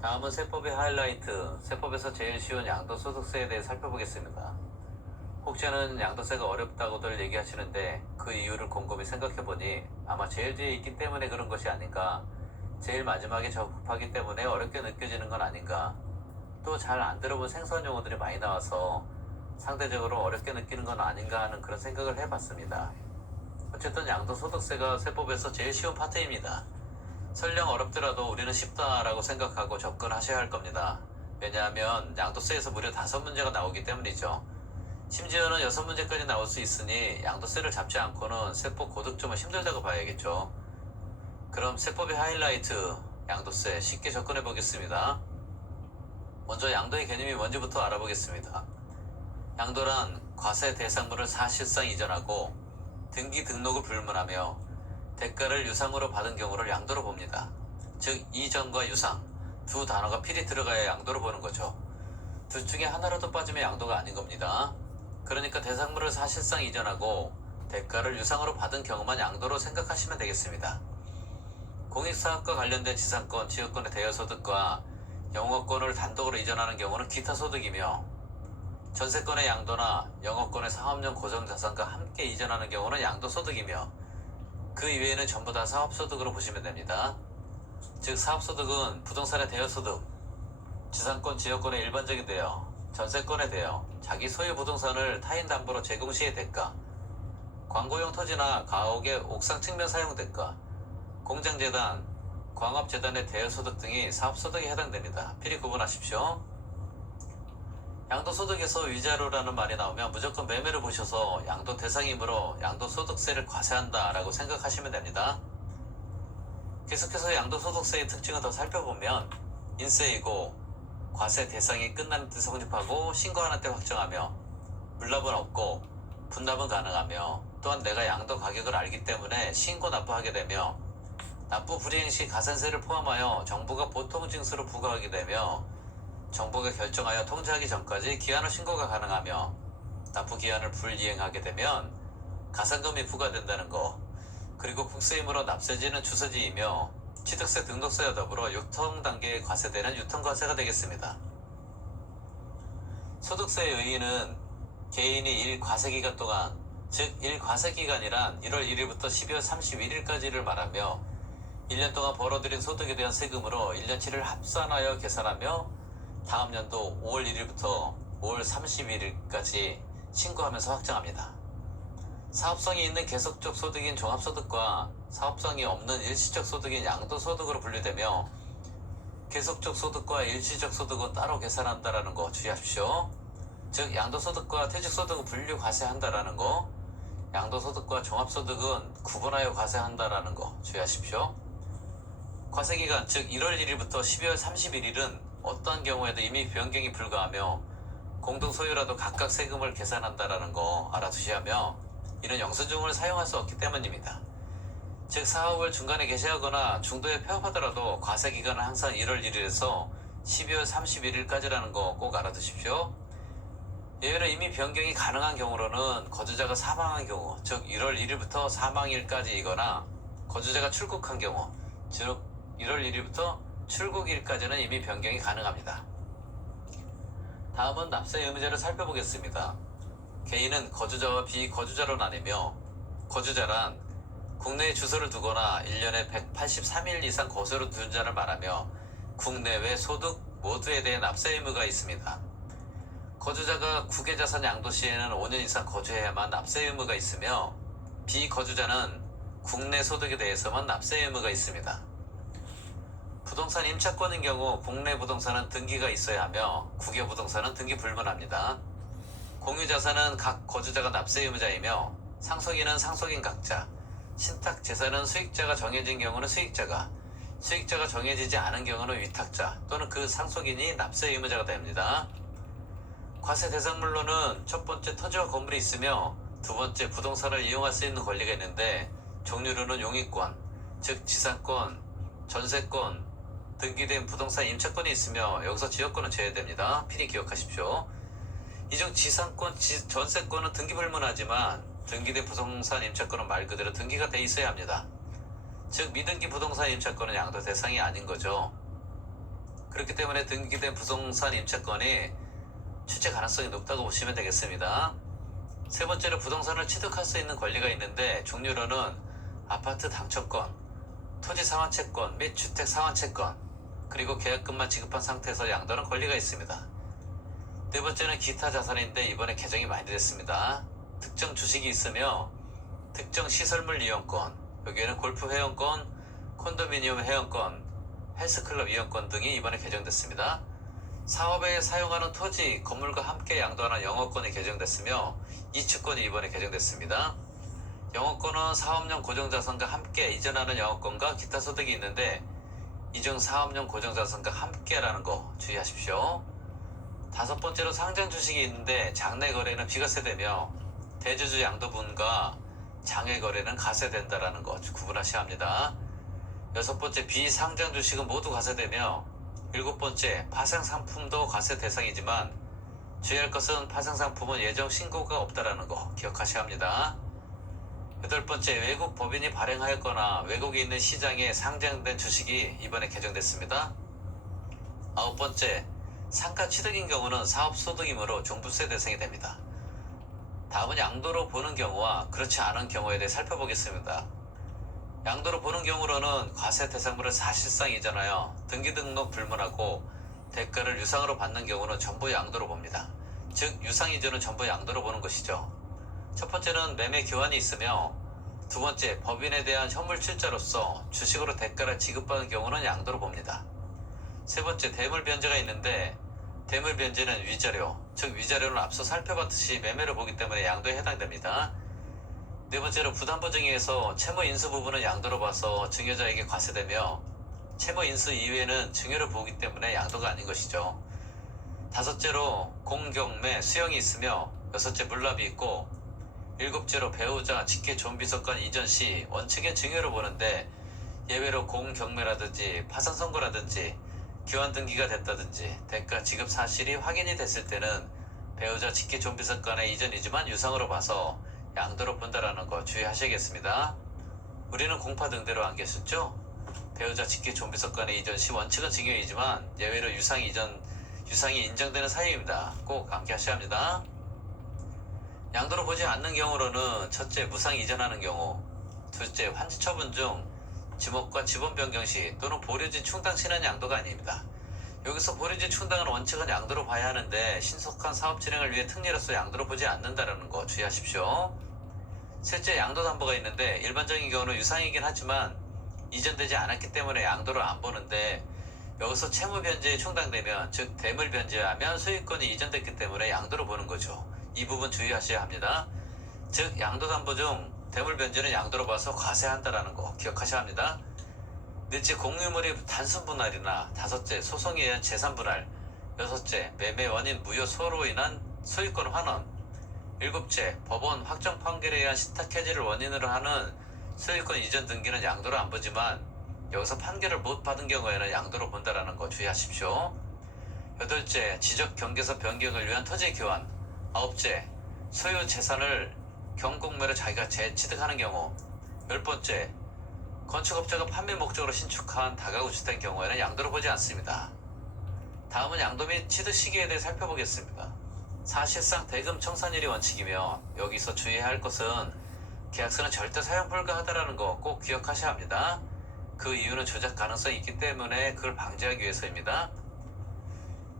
다음은 세법의 하이라이트, 세법에서 제일 쉬운 양도소득세에 대해 살펴보겠습니다. 혹자는 양도세가 어렵다고들 얘기하시는데 그 이유를 곰곰이 생각해보니 아마 제일 뒤에 있기 때문에 그런 것이 아닌가, 제일 마지막에 접하기 때문에 어렵게 느껴지는 건 아닌가, 또 잘 안 들어본 생소한 용어들이 많이 나와서 상대적으로 어렵게 느끼는 건 아닌가 하는 그런 생각을 해봤습니다. 어쨌든 양도소득세가 세법에서 제일 쉬운 파트입니다. 설령 어렵더라도 우리는 쉽다라고 생각하고 접근하셔야 할 겁니다. 왜냐하면 양도세에서 무려 5문제가 나오기 때문이죠. 심지어는 6문제까지 나올 수 있으니 양도세를 잡지 않고는 세법 고득점은 힘들다고 봐야겠죠. 그럼 세법의 하이라이트, 양도세 쉽게 접근해 보겠습니다. 먼저 양도의 개념이 뭔지부터 알아보겠습니다. 양도란 과세 대상물을 사실상 이전하고 등기 등록을 불문하며 대가를 유상으로 받은 경우를 양도로 봅니다. 즉 이전과 유상 두 단어가 필히 들어가야 양도로 보는 거죠. 둘 중에 하나라도 빠지면 양도가 아닌 겁니다. 그러니까 대상물을 사실상 이전하고 대가를 유상으로 받은 경우만 양도로 생각하시면 되겠습니다. 공익사업과 관련된 지상권, 지역권의 대여소득과 영업권을 단독으로 이전하는 경우는 기타소득이며, 전세권의 양도나 영업권의 상업용 고정자산과 함께 이전하는 경우는 양도소득이며, 그 이외에는 전부 다 사업소득으로 보시면 됩니다. 즉 사업소득은 부동산의 대여소득, 지상권, 지역권의 일반적인 대여, 전세권의 대여, 자기 소유 부동산을 타인 담보로 제공 시의 대가, 광고용 토지나 가옥의 옥상 측면 사용 대가, 공장재단, 광업재단의 대여소득 등이 사업소득에 해당됩니다. 필히 구분하십시오. 양도소득에서 위자료라는 말이 나오면 무조건 매매를 보셔서 양도 대상이므로 양도소득세를 과세한다 라고 생각하시면 됩니다. 계속해서 양도소득세의 특징을 더 살펴보면 인세이고 과세 대상이 끝나는 때 성립하고 신고하는 때 확정하며 물납은 없고 분납은 가능하며, 또한 내가 양도 가격을 알기 때문에 신고 납부하게 되며, 납부 불이행 시 가산세를 포함하여 정부가 보통징수로 부과하게 되며, 정부가 결정하여 통지하기 전까지 기한후 신고가 가능하며, 납부 기한을 불이행하게 되면 가산금이 부과된다는 거, 그리고 국세이므로 납세지는 주세지이며 취득세 등록세와 더불어 유통단계에 과세되는 유통과세가 되겠습니다. 소득세의 의의는 개인이 1과세기간 동안, 즉 1과세기간이란 1월 1일부터 12월 31일까지를 말하며 1년 동안 벌어들인 소득에 대한 세금으로 1년치를 합산하여 계산하며 다음 연도 5월 1일부터 5월 31일까지 신고하면서 확정합니다. 사업성이 있는 계속적 소득인 종합소득과 사업성이 없는 일시적 소득인 양도소득으로 분류되며, 계속적 소득과 일시적 소득은 따로 계산한다라는 거 주의하십시오. 즉 양도소득과 퇴직소득은 분류 과세한다라는 거, 양도소득과 종합소득은 구분하여 과세한다라는 거 주의하십시오. 과세기간, 즉 1월 1일부터 12월 31일은 어떠한 경우에도 이미 변경이 불가하며 공동소유라도 각각 세금을 계산한다라는 거 알아두셔야 하며, 이는 영수증을 사용할 수 없기 때문입니다. 즉 사업을 중간에 개시하거나 중도에 폐업하더라도 과세기간은 항상 1월 1일에서 12월 31일까지라는 거 꼭 알아두십시오. 예외로 이미 변경이 가능한 경우로는 거주자가 사망한 경우, 즉 1월 1일부터 사망일까지이거나 거주자가 출국한 경우, 즉 1월 1일부터 출국일까지는 이미 변경이 가능합니다. 다음은 납세 의무자를 살펴보겠습니다. 개인은 거주자와 비거주자로 나뉘며, 거주자란 국내에 주소를 두거나 1년에 183일 이상 거주를 둔 자를 말하며 국내외 소득 모두에 대해 납세 의무가 있습니다. 거주자가 국외자산 양도 시에는 5년 이상 거주해야만 납세 의무가 있으며, 비거주자는 국내 소득에 대해서만 납세 의무가 있습니다. 부동산 임차권인 경우 국내 부동산은 등기가 있어야 하며 국외 부동산은 등기 불문합니다. 공유자산은 각 거주자가 납세 의무자이며, 상속인은 상속인 각자, 신탁재산은 수익자가 정해진 경우는 수익자가, 수익자가 정해지지 않은 경우는 위탁자 또는 그 상속인이 납세 의무자가 됩니다. 과세 대상물로는 첫 번째 토지와 건물이 있으며, 두 번째 부동산을 이용할 수 있는 권리가 있는데, 종류로는 용익권, 즉 지상권, 전세권, 등기된 부동산 임차권이 있으며 여기서 지역권은 제외됩니다. 필히 기억하십시오. 이 중 지상권, 전세권은 등기 불문하지만 등기된 부동산 임차권은 말 그대로 등기가 돼 있어야 합니다. 즉 미등기 부동산 임차권은 양도 대상이 아닌 거죠. 그렇기 때문에 등기된 부동산 임차권이 취득 가능성이 높다고 보시면 되겠습니다. 세 번째로 부동산을 취득할 수 있는 권리가 있는데 종류로는 아파트 당첨권, 토지 상환채권 및 주택 상환채권, 그리고 계약금만 지급한 상태에서 양도하는 권리가 있습니다. 네 번째는 기타 자산인데 이번에 개정이 많이 됐습니다. 특정 주식이 있으며 특정 시설물 이용권, 여기에는 골프 회원권, 콘도미니엄 회원권, 헬스클럽 이용권 등이 이번에 개정됐습니다. 사업에 사용하는 토지, 건물과 함께 양도하는 영업권이 개정됐으며 이주권이 이번에 개정됐습니다. 영업권은 사업용 고정자산과 함께 이전하는 영업권과 기타 소득이 있는데 이 중 사업용 고정자산과 함께라는 거 주의하십시오. 다섯 번째로 상장 주식이 있는데 장내 거래는 비과세되며 대주주 양도분과 장외 거래는 과세된다라는 거 구분하셔야 합니다. 여섯 번째, 비상장 주식은 모두 과세되며 일곱 번째, 파생 상품도 과세 대상이지만 주의할 것은 파생 상품은 예정 신고가 없다라는 거 기억하셔야 합니다. 여덟 번째, 외국 법인이 발행하였거나 외국에 있는 시장에 상장된 주식이 이번에 개정됐습니다. 아홉 번째, 상가 취득인 경우는 사업소득이므로 종부세 대상이 됩니다. 다음은 양도로 보는 경우와 그렇지 않은 경우에 대해 살펴보겠습니다. 양도로 보는 경우로는 과세 대상물을 사실상 이전하여 등기 등록 불문하고 대가를 유상으로 받는 경우는 전부 양도로 봅니다. 즉 유상 이전은 전부 양도로 보는 것이죠. 첫 번째는 매매 교환이 있으며 두 번째, 법인에 대한 현물 출자로서 주식으로 대가를 지급받는 경우는 양도로 봅니다. 세 번째, 대물 변제가 있는데 대물 변제는 위자료, 즉 위자료는 앞서 살펴봤듯이 매매로 보기 때문에 양도에 해당됩니다. 네 번째로 부담보 증여에서 채무 인수 부분은 양도로 봐서 증여자에게 과세되며 채무 인수 이외에는 증여를 보기 때문에 양도가 아닌 것이죠. 다섯째로 공경매 수령이 있으며 여섯째 물납이 있고 일곱째로 배우자 직계 존비속간 이전 시 원칙엔 증여를 보는데 예외로 공경매라든지 파산 선고라든지 교환 등기가 됐다든지 대가 지급 사실이 확인이 됐을 때는 배우자 직계 존비속간의 이전이지만 유상으로 봐서 양도로 본다라는 거 주의하셔야겠습니다. 우리는 공파 등대로 안겼었죠? 배우자 직계 존비속간의 이전 시 원칙은 증여이지만 예외로 유상이 인정되는 사유입니다. 꼭 암기하셔야 합니다. 양도로 보지 않는 경우로는 첫째, 무상 이전하는 경우, 둘째, 환지 처분 중 지목과 지번 변경 시 또는 보류지 충당 시는 양도가 아닙니다. 여기서 보류지 충당은 원칙은 양도로 봐야 하는데 신속한 사업 진행을 위해 특례로서 양도로 보지 않는다는 거 주의하십시오. 셋째, 양도담보가 있는데 일반적인 경우는 유상이긴 하지만 이전되지 않았기 때문에 양도를 안 보는데 여기서 채무 변제에 충당되면 즉 대물 변제하면 소유권이 이전됐기 때문에 양도로 보는 거죠. 이 부분 주의하셔야 합니다. 즉 양도담보 중 대물 변제는 양도로 봐서 과세한다라는 거 기억하셔야 합니다. 넷째, 공유물의 단순 분할이나 다섯째, 소송에 의한 재산 분할, 여섯째, 매매 원인 무효 소로 인한 소유권 환원, 일곱째, 법원 확정 판결에 의한 신탁 해지를 원인으로 하는 소유권 이전 등기는 양도로 안 보지만 여기서 판결을 못 받은 경우에는 양도로 본다라는 거 주의하십시오. 여덟째, 지적 경계서 변경을 위한 토지 교환, 아홉째, 소유 재산을 경공매로 자기가 재취득하는 경우, 열 번째, 건축업자가 판매 목적으로 신축한 다가구 주택 경우에는 양도로 보지 않습니다. 다음은 양도 및 취득 시기에 대해 살펴보겠습니다. 사실상 대금 청산일이 원칙이며 여기서 주의해야 할 것은 계약서는 절대 사용 불가하다라는 거 꼭 기억하셔야 합니다. 그 이유는 조작 가능성이 있기 때문에 그걸 방지하기 위해서입니다.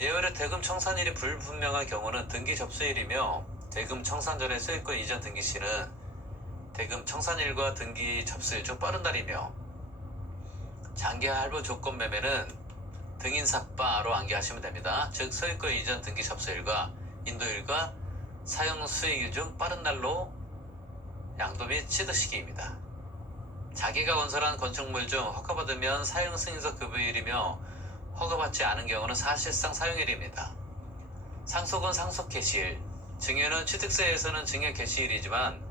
예외로 대금 청산일이 불분명한 경우는 등기 접수일이며 대금 청산 전에 소유권 이전 등기 시는 대금 청산일과 등기 접수일 중 빠른 날이며 장기 할부 조건 매매는 등인삭바로 암기하시면 됩니다. 즉 소유권 이전 등기 접수일과 인도일과 사용 수익일 중 빠른 날로 양도 및 취득 시기입니다. 자기가 건설한 건축물 중 허가받으면 사용 승인서 급여일이며 허가받지 않은 경우는 사실상 사용일입니다. 상속은 상속 개시일, 증여는 취득세에서는 증여 개시일이지만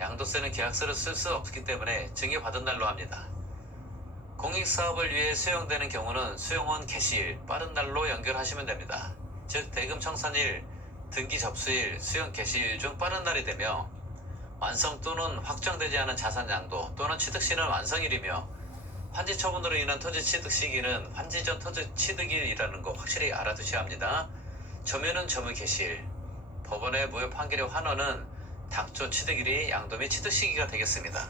양도세는 계약서를 쓸 수 없기 때문에 증여받은 날로 합니다. 공익사업을 위해 수용되는 경우는 수용원 개시일, 빠른 날로 연결하시면 됩니다. 즉 대금 청산일, 등기 접수일, 수용 개시일 중 빠른 날이 되며 완성 또는 확정되지 않은 자산 양도 또는 취득 시는 완성일이며 환지 처분으로 인한 토지 취득 시기는 환지 전 토지 취득일이라는 거 확실히 알아두셔야 합니다. 점유는 점유 개시일, 법원의 무효 판결의 환원은 당초 취득일이 양도 및 취득 시기가 되겠습니다.